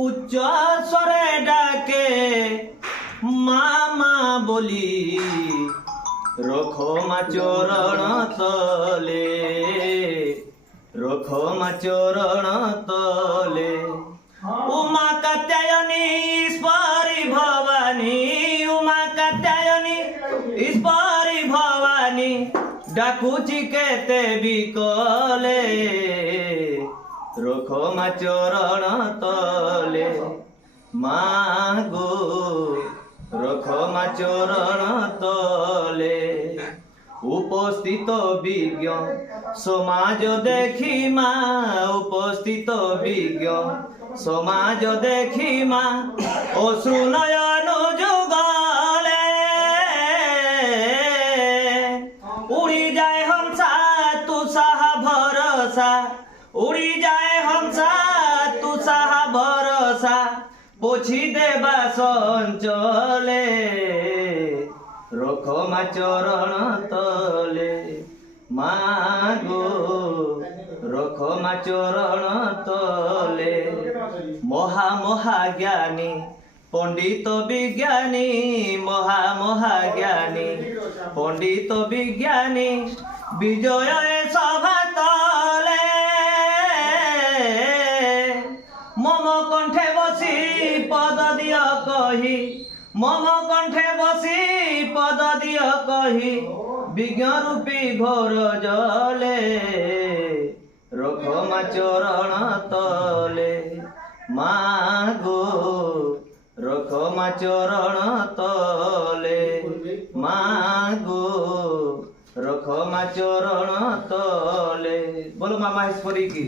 উচ্চ স্বরে ডাকে মামা বলি রখো মা চরণ তলে রখো মা চরণ তলে উমা কাত্যায়নী ঈশ্বরী ভবানী উমা কাত্যায়নী ঈশ্বরী ভবানী ডাকুচি কেতে বিকলে রখো মা চরণ তলে মাগো রখো মা চরণ তলে উপস্থিত বিজ্ঞ সমাজ দেখি মা উপস্থিত বিজ্ঞ সমাজ দেখি মা অশ্রু নয়ন যুগলে উড়ি যায় হংসা তু সাহা ভরসা উড়ি যায় হংসা তু সাহা ভরসা পোছি দেবা সঞ্চলে রখো মা চরণ তলে মাগো রখো মা চরণ তলে মহা মহা জ্ঞানী পণ্ডিত বিজ্ঞানী মহা মহা জ্ঞানী পণ্ডিত বিজ্ঞানী বিজয় সভা তলে মম কণ্ঠে বসি পদ দিয় কহি মম কণ্ঠে বসি পদ দিয় কহি বিজ্ঞ রূপী ঘোর জলে রখো মা চরণ তলে মাগো রখো মা চরণ তলে মাগো রখো মা চরণ তলে। বলো মা মাহেশ্বরী কি।